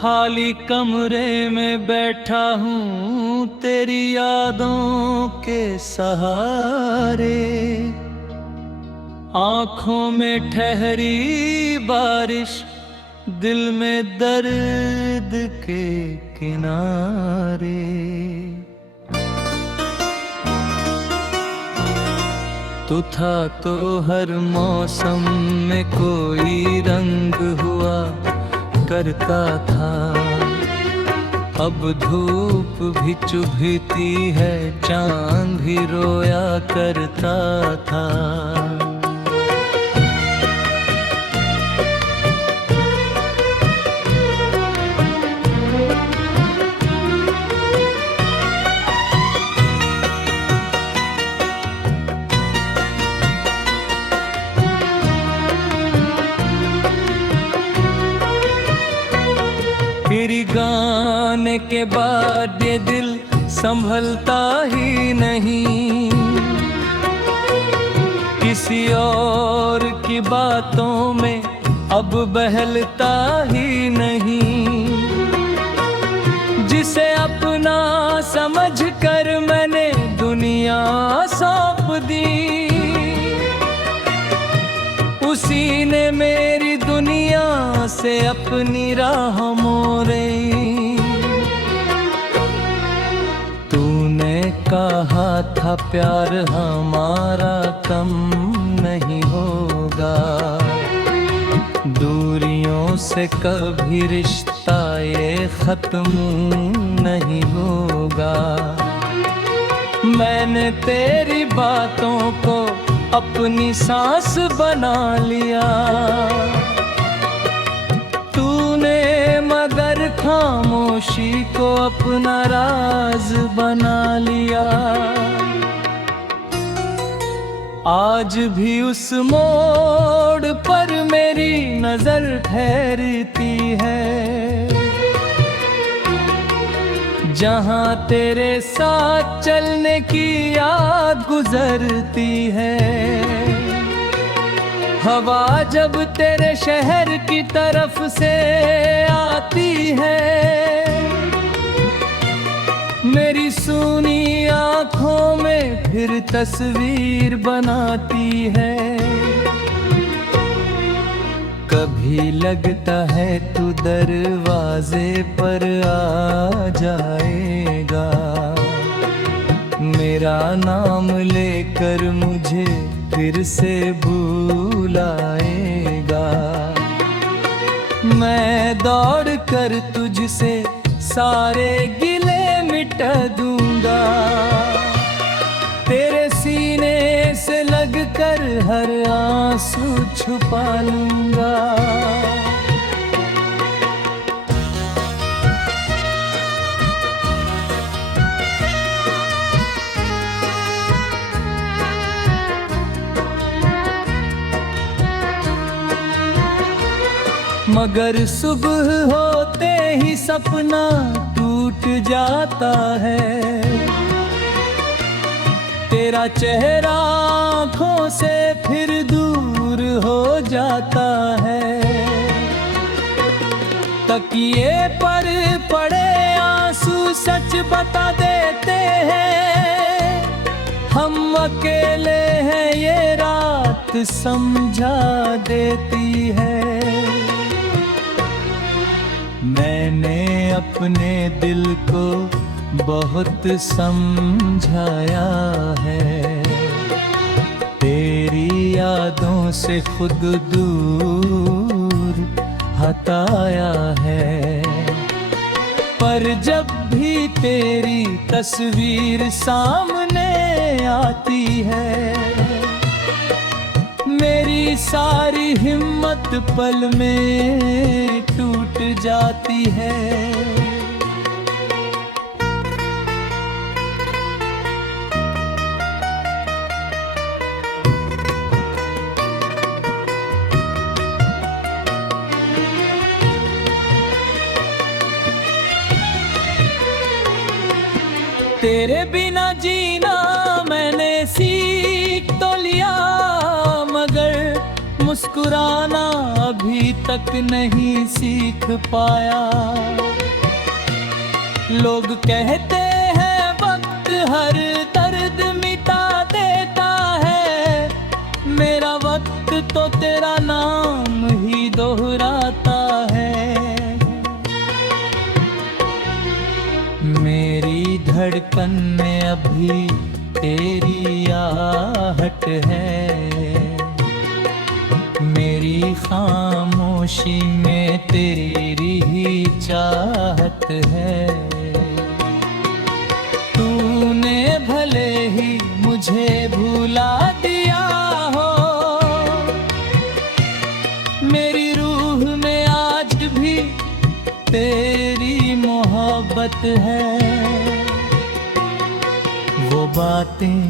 खाली कमरे में बैठा हूँ तेरी यादों के सहारे। आँखों में ठहरी बारिश, दिल में दर्द के किनारे। तू था तो हर मौसम में कोई रंग हुआ करता था। अब धूप भी चुभती है, चांद भी रोया करता था। फिर गाने के बाद ये दिल संभलता ही नहीं, किसी और की बातों में अब बहलता ही नहीं। जिसे अपना समझ कर मैंने दुनिया सौंप दी, उसी ने मेरी दुनिया से अपनी राह मोड़ी। तूने कहा था प्यार हमारा कम नहीं होगा, दूरियों से कभी रिश्ता ये खत्म नहीं होगा। मैंने तेरी बातों को अपनी सांस बना लिया, तूने मगर खामोशी को अपना राज बना लिया। आज भी उस मोड़ पर मेरी नजर ठहरती है, जहाँ तेरे साथ चलने की याद गुजरती है। हवा जब तेरे शहर की तरफ से आती है, मेरी सूनी आँखों में फिर तस्वीर बनाती है। कभी लगता है तू दरवाजे पर आ जाएगा, मेरा नाम लेकर मुझे फिर से बुलाएगा। मैं दौड़ कर तुझसे सारे गिले मिटा दूंगा, तेरे सीने से लगकर हर आंसू छुपा लूंगा। मगर सुबह होते ही सपना टूट जाता है, तेरा चेहरा आँखों से फिर दूर हो जाता है। तकिए पर पड़े आंसू सच बता देते हैं, हम अकेले हैं ये रात समझा देती है। मैंने अपने दिल को बहुत समझाया है, तेरी यादों से खुद दूर हटाया है। पर जब भी तेरी तस्वीर सामने आती है, मेरी सारी हिम्मत पल में टूट जाती है। तेरे बिना जीना मैंने सीख तो लिया, मगर मुस्कुराना अभी तक नहीं सीख पाया। लोग कहते हैं वक्त हर दर्द मिटा देता है, मेरा वक्त तो तेरा नाम ही दोहराता है। मेरी धड़कन में अभी तेरी आहट है, मेरी खामोशी में तेरी ही चाहत है। तूने भले ही मुझे भुला दिया हो, मेरी रूह में आज भी तेरी मोहब्बत है। वो बातें,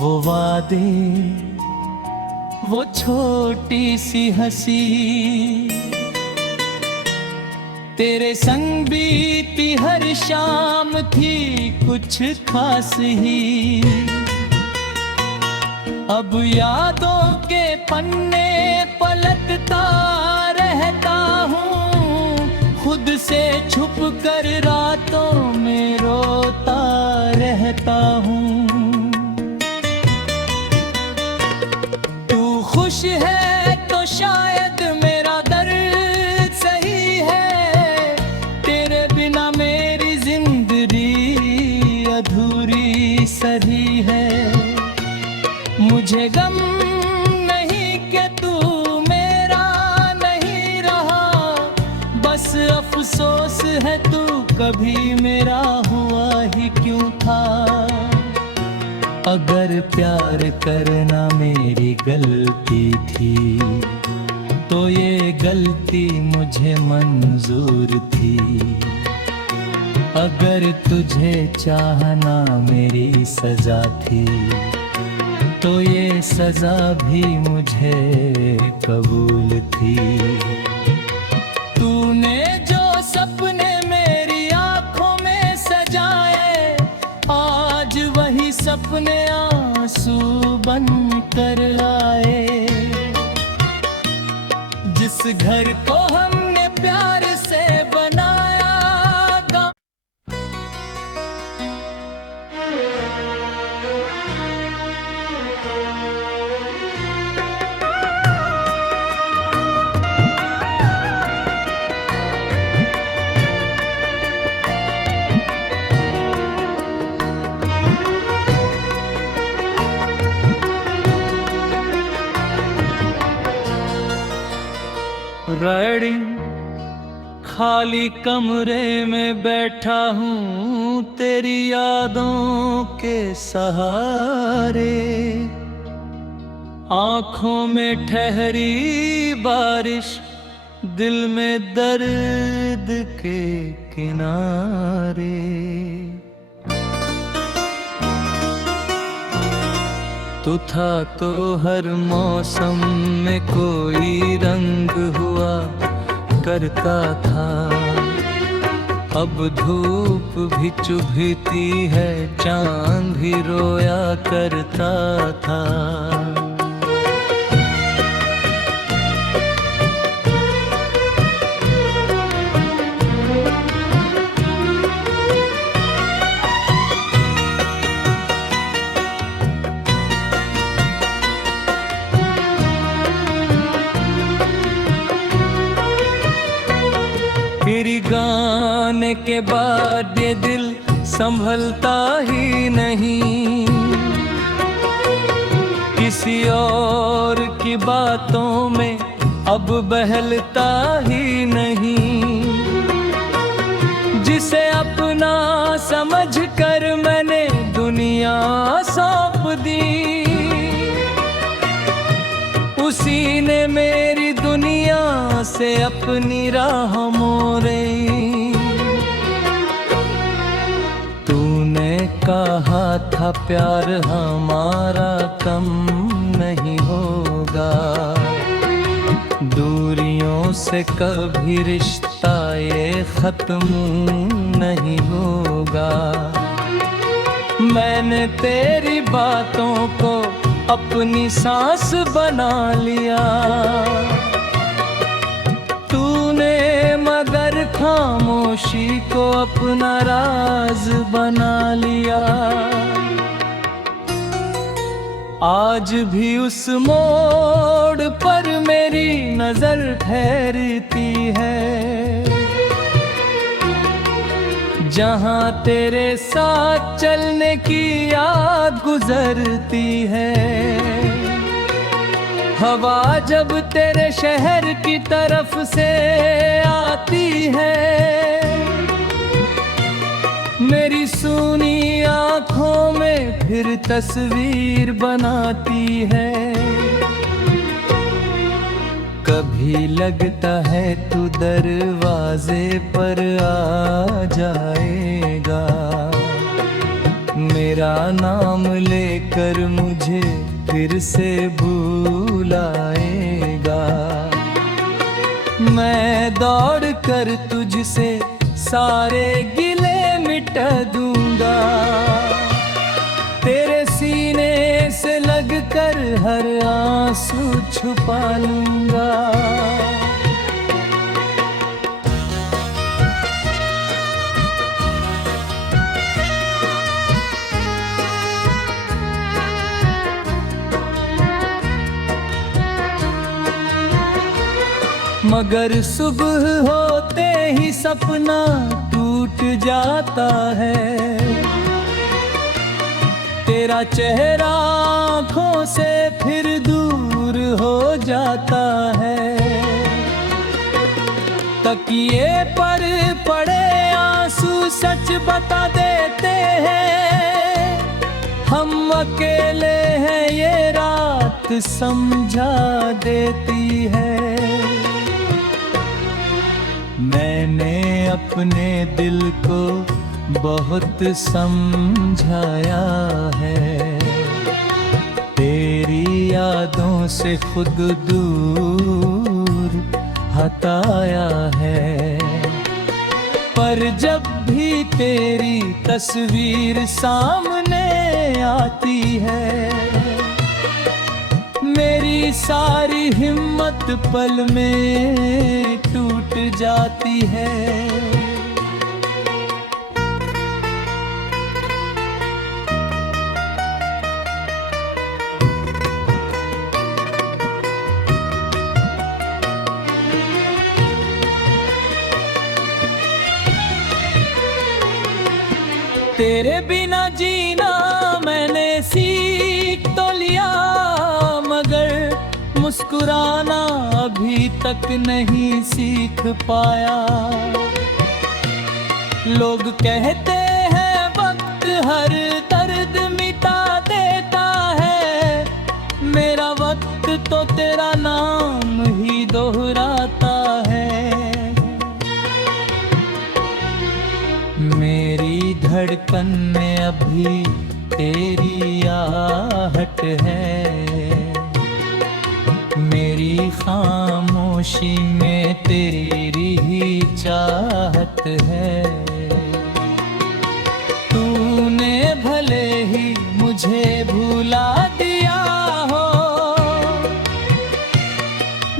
वो वादे, वो छोटी सी हंसी, तेरे संग बीती हर शाम थी कुछ खास ही। अब यादों के पन्ने पलटता रहता हूँ, खुद से छुप कर रातों में रोता रहता हूँ। तू खुश है तो शायद मेरा दर्द सही है, तेरे बिना मेरी जिंदगी अधूरी सही है। मुझे गम नहीं कि तू मेरा नहीं रहा, बस अफसोस है तू कभी मेरा हुआ ही क्यों था। अगर प्यार करना मेरी गलती थी, तो ये गलती मुझे मंजूर थी। अगर तुझे चाहना मेरी सजा थी, तो ये सजा भी मुझे कबूल थी। तूने जो सपने मेरी आंखों में सजाए, आज वही सपने आंसू बन कर आए। जिस घर को हमने प्यार से बनाया, राइडिंग खाली कमरे में बैठा हूँ तेरी यादों के सहारे। आँखों में ठहरी बारिश, दिल में दर्द के किनारे। तू था तो हर मौसम में कोई रंग हुआ करता था। अब धूप भी चुभती है, चांद भी रोया करता था। फिर गाने के बाद ये दिल संभलता ही नहीं, किसी और की बातों में अब बहलता ही नहीं। जिसे अपना समझ कर मैंने दुनिया सौंप दी, उसी ने मेरी दुनिया से अपनी राह मोड़ी। तूने कहा था प्यार हमारा कम नहीं होगा, दूरियों से कभी रिश्ता ये खत्म नहीं होगा। मैंने तेरी बातों को अपनी सांस बना लिया तूने, मगर खामोशी को अपना राज बना लिया। आज भी उस मोड़ पर मेरी नजर ठहरती है, जहां तेरे साथ चलने की याद गुजरती है। हवा जब तेरे शहर की तरफ से आती है, मेरी सूनी आँखों में फिर तस्वीर बनाती है। कभी लगता है तू दरवाजे पर आ जाएगा, मेरा नाम लेकर मुझे फिर से बुलाएगा। मैं दौड़ कर तुझसे सारे गिले मिटा दूंगा, तेरे सीने से लगकर हर आंसू छुपा लूंगा। मगर सुबह होते ही सपना टूट जाता है, तेरा चेहरा आँखों से फिर दूर हो जाता है। तकिए पर पड़े आंसू सच बता देते हैं, हम अकेले हैं ये रात समझा देती है। मैंने अपने दिल को बहुत समझाया है, तेरी यादों से खुद दूर हटाया है। पर जब भी तेरी तस्वीर सामने आती है, मेरी सारी हिम्मत पल में टूट जाती है। तेरे बिना जीना मैंने सीख तो लिया, मगर मुस्कुराना अभी तक नहीं सीख पाया। लोग कहते हैं वक्त हर दर्द मिटा देता है, मेरा वक्त तो तेरा नाम ही दोहराता है। मेरी धड़कन में अभी तेरी आहट है, मेरी खामोशी में तेरी ही चाहत है। तूने भले ही मुझे भुला दिया हो,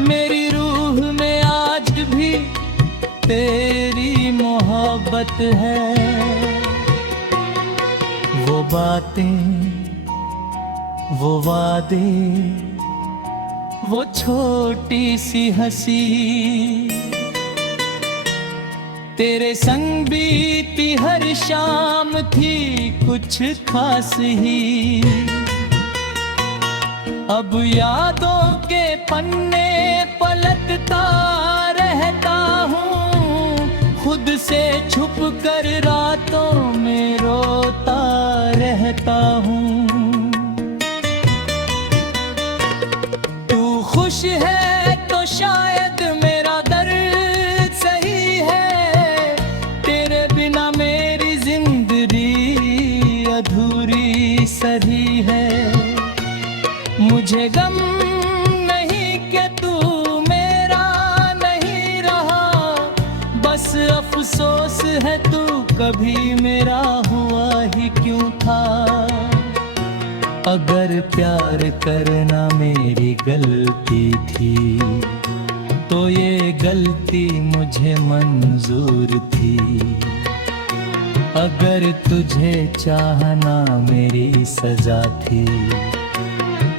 मेरी रूह में आज भी तेरी मोहब्बत है। वो बातें, वो वादे, वो छोटी सी हंसी, तेरे संग बीती हर शाम थी कुछ खास ही। अब यादों के पन्ने पलटता रहता हूँ, खुद से छुप कर रातों में रोता रहता हूँ। तू खुश है तो शायद मेरा दर्द सही है, तेरे बिना मेरी जिंदगी अधूरी सही है। मुझे गम नहीं कि तू मेरा नहीं रहा, बस अफसोस है तू कभी मेरा हुआ ही क्यों था। अगर प्यार करना मेरी गलती थी तो ये गलती मुझे मंजूर थी। अगर तुझे चाहना मेरी सजा थी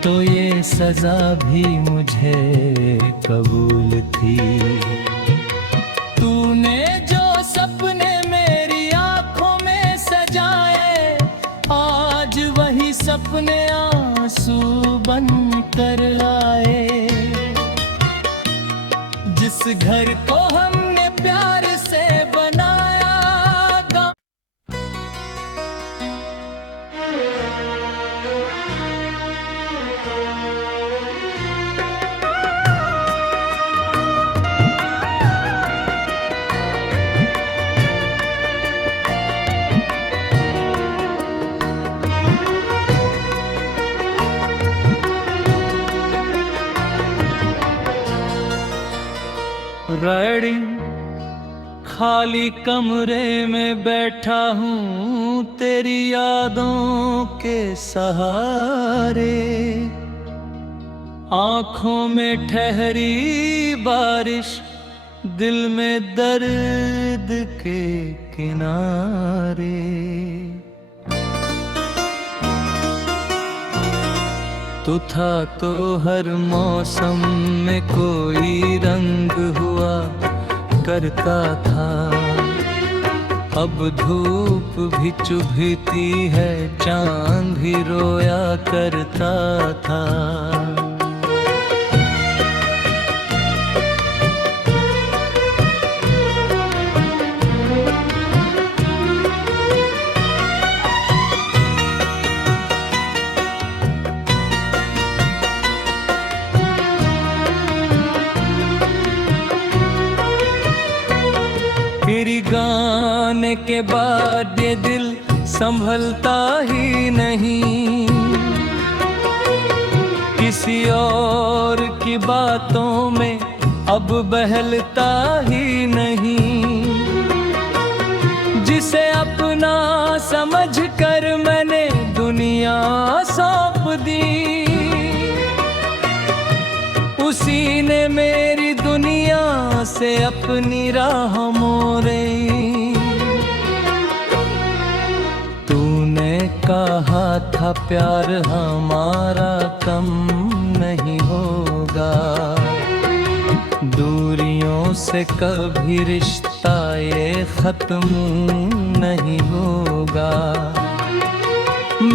तो ये सजा भी मुझे कबूल थी। तूने जो सपने मेरी आंखों में सजाए, आज वही सपने आंसू बन कर आए। जिस घर को हमने प्यार से बनाया, राइडिंग खाली कमरे में बैठा हूँ तेरी यादों के सहारे। आँखों में ठहरी बारिश, दिल में दर्द के किनारे। तू था तो हर मौसम में कोई रंग हुआ करता था। अब धूप भी चुभती है, चांद भी रोया करता था। फिर गाने के बाद ये दिल संभलता ही नहीं, किसी और की बातों में अब बहलता ही नहीं। जिसे अपना समझ कर मैंने दुनिया सौंप दी, उसी ने मेरी दुनिया से अपनी राह मोड़ी। तूने कहा था प्यार हमारा कम नहीं होगा, दूरियों से कभी रिश्ता ये खत्म नहीं होगा।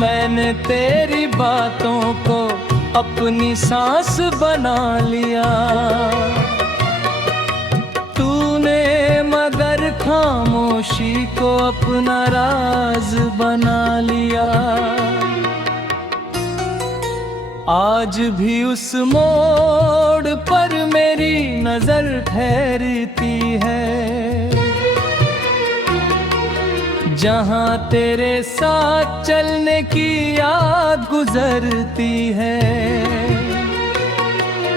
मैंने तेरी बातों को अपनी सांस बना लिया, तूने मगर खामोशी को अपना राज बना लिया। आज भी उस मोड़ पर मेरी नजर ठहरती है, जहाँ तेरे साथ चलने की याद गुजरती है।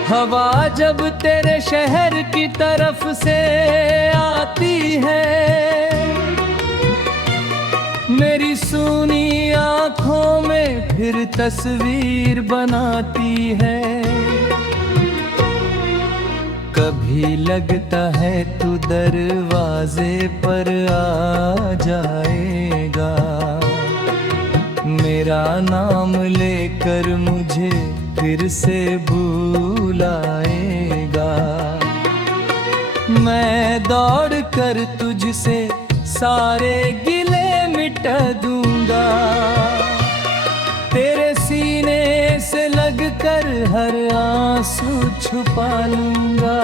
हवा जब तेरे शहर की तरफ से आती है, मेरी सूनी आँखों में फिर तस्वीर बनाती है। कभी लगता है तू दरवाजे पर आ जाएगा, मेरा नाम लेकर मुझे फिर से बुलाएगा। मैं दौड़ कर तुझसे सारे गिले मिटा दूंगा, तेरे सीने से लगकर हर आंसू छुपा लूंगा।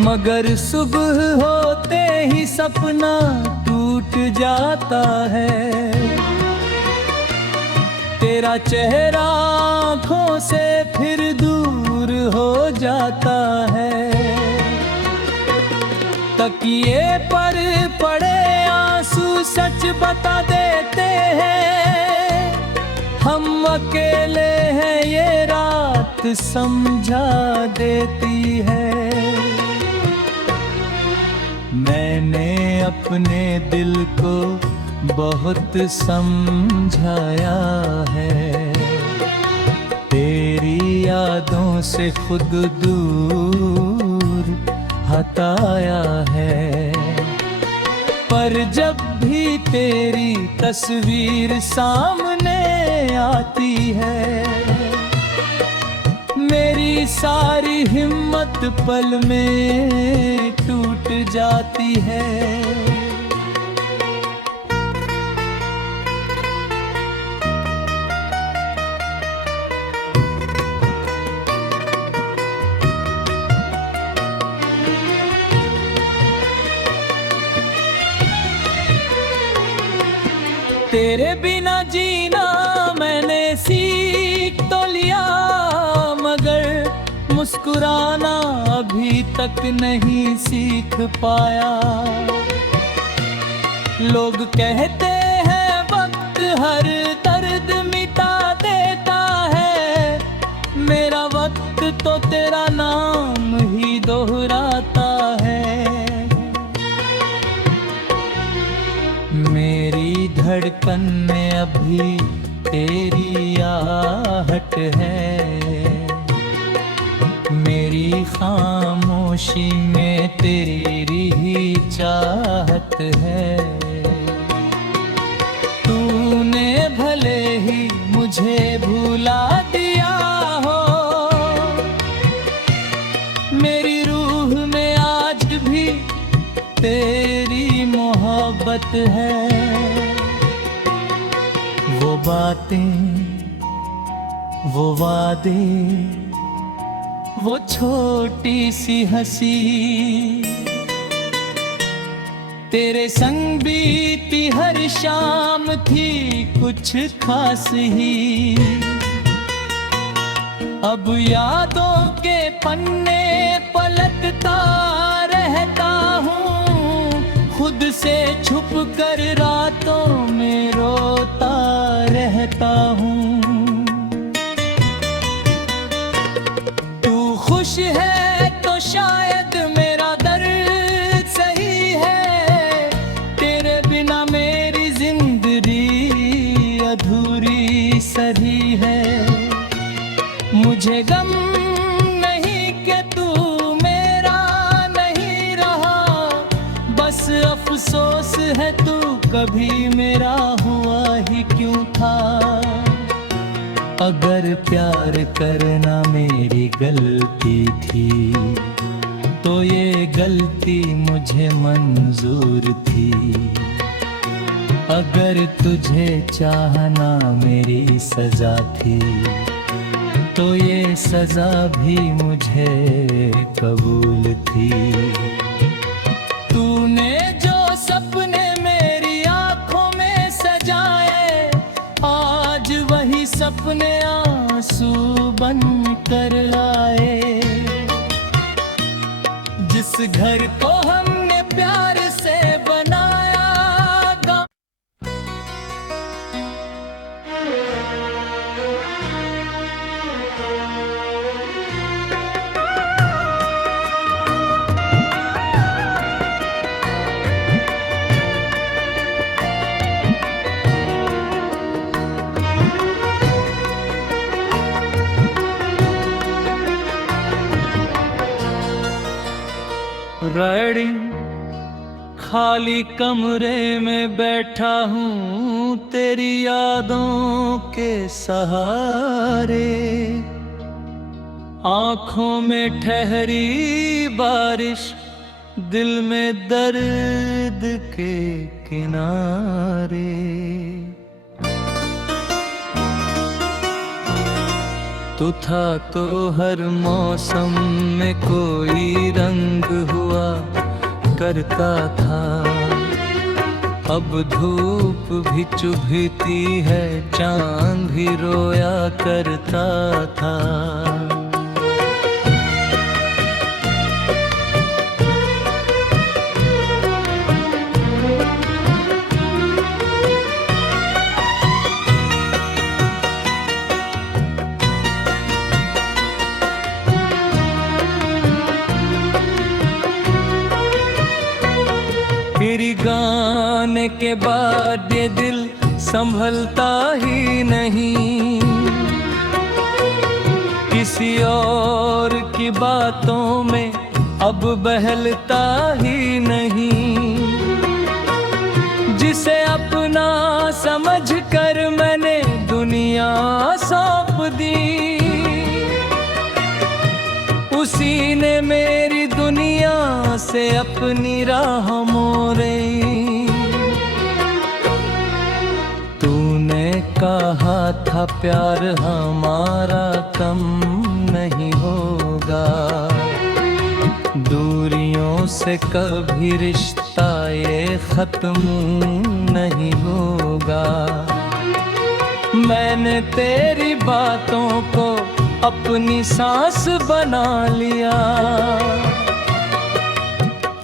मगर सुबह होते ही सपना टूट जाता है, तेरा चेहरा आँखों से फिर दूर हो जाता है। तकिए पर पड़े आंसू सच बता देते हैं, हम अकेले हैं ये रात समझा देती है। मैंने अपने दिल को बहुत समझाया है, तेरी यादों से खुद दूर हटाया है। पर जब भी तेरी तस्वीर सामने आती है, मेरी सारी हिम्मत पल में टूट जाती है। तेरे बिना जीना मैंने सीख तो लिया, मगर मुस्कुराना अभी तक नहीं सीख पाया। लोग कहते हैं वक्त हर दर्द मिटा देता है, मेरा वक्त तो तेरा नाम ही दोहराता है। मेरी धड़कन में अभी तेरी आहट है, मेरी खामोशी में तेरी ही चाहत है। तूने भले ही मुझे भुला दिया हो, मेरी रूह में आज भी तेरी मोहब्बत है। वो बातें, वो वादे, वो छोटी सी हंसी, तेरे संग बीती हर शाम थी कुछ खास ही। अब यादों के पन्ने पलटता रहता हूँ, खुद से छुप कर रातों में रोता रहता हूँ। तू खुश है तो शायद मेरा दर्द सही है, तेरे बिना मेरी जिंदगी अधूरी सही है। मुझे गम नहीं कि तू मेरा नहीं रहा, बस अफसोस है तू कभी मेरा हुआ ही क्यों था। अगर प्यार करना मेरी गलती थी, तो ये गलती मुझे मंजूर थी। अगर तुझे चाहना मेरी सजा थी, तो ये सजा भी मुझे कबूल थी। तूने जो सपने मेरी आंखों में सजाए, आज वही सपने आंसू बन कर आए। जिस घर को हमने प्यार से बनाया, राइडिंग खाली कमरे में बैठा हूँ तेरी यादों के सहारे। आँखों में ठहरी बारिश, दिल में दर्द के किनारे। तू था तो हर मौसम में कोई रंग हुआ करता था। अब धूप भी चुभती है, चांद भी रोया करता था। मरने के बाद ये दिल संभलता ही नहीं, किसी और की बातों में अब बहलता ही नहीं। जिसे अपना समझ कर मैंने दुनिया सौंप दी, उसी ने मेरी दुनिया से अपनी राह मोड़ी। तूने कहा था प्यार हमारा कम नहीं होगा, दूरियों से कभी रिश्ता ये खत्म नहीं होगा। मैंने तेरी बातों को अपनी सांस बना लिया,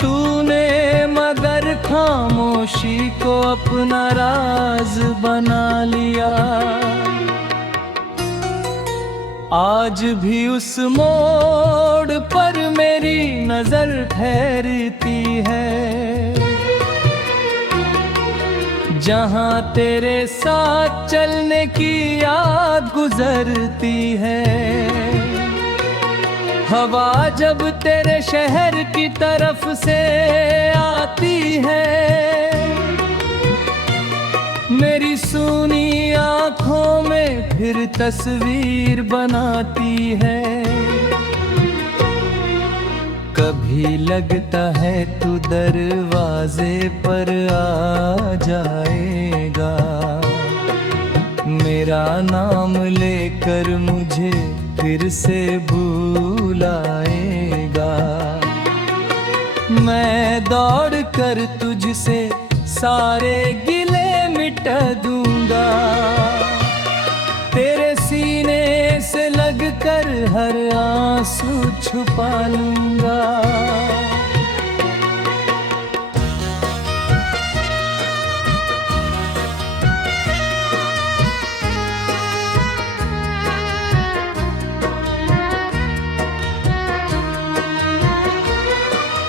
तूने मगर खामोशी को अपना राज बना लिया। आज भी उस मोड़ पर मेरी नजर ठहरती है, जहाँ तेरे साथ चलने की याद गुजरती है। हवा जब तेरे शहर की तरफ से आती है, मेरी सूनी आँखों में फिर तस्वीर बनाती है। कभी लगता है तू दरवाजे पर आ जाएगा, मेरा नाम लेकर मुझे फिर से बुलाएगा। मैं दौड़ कर तुझसे सारे गिले मिटा दूंगा, तेरे सीने से लगकर हर आंसू छुपा लूंगा।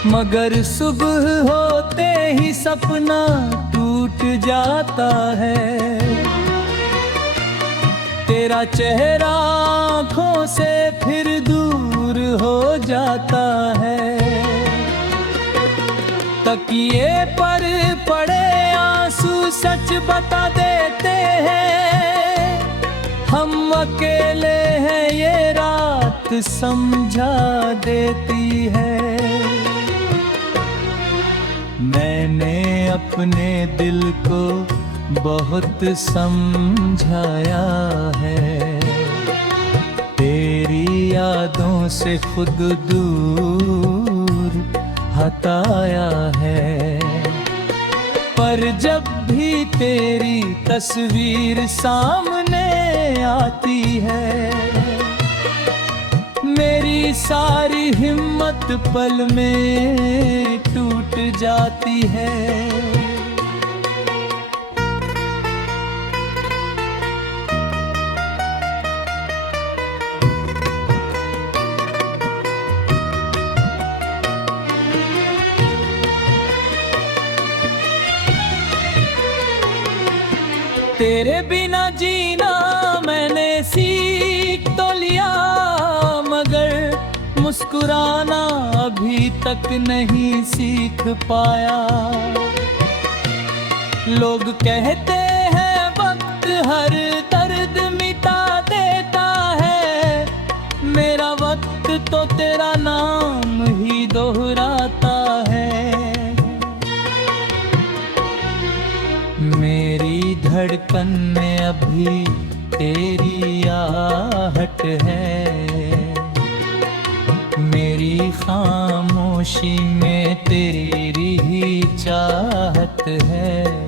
मगर सुबह होते ही सपना टूट जाता है, तेरा चेहरा आँखों से फिर दूर हो जाता है। तकिए पर पड़े आंसू सच बता देते हैं, हम अकेले हैं ये रात समझा देती है। मैंने अपने दिल को बहुत समझाया है, तेरी यादों से खुद दूर हटाया है। पर जब भी तेरी तस्वीर सामने आती है, मेरी सारी हिम्मत पल में टूट जाती है। तेरे बिना जीना मैंने सीख तो लिया, मगर मुस्कुराना अभी तक नहीं सीख पाया। लोग कहते हैं वक्त हर दर्द मिटा देता है, मेरा वक्त तो तेरा नाम ही दोहराता है। मेरी धड़कन में अभी तेरी आहट है, मेरी खामोशी में तेरी ही चाहत है।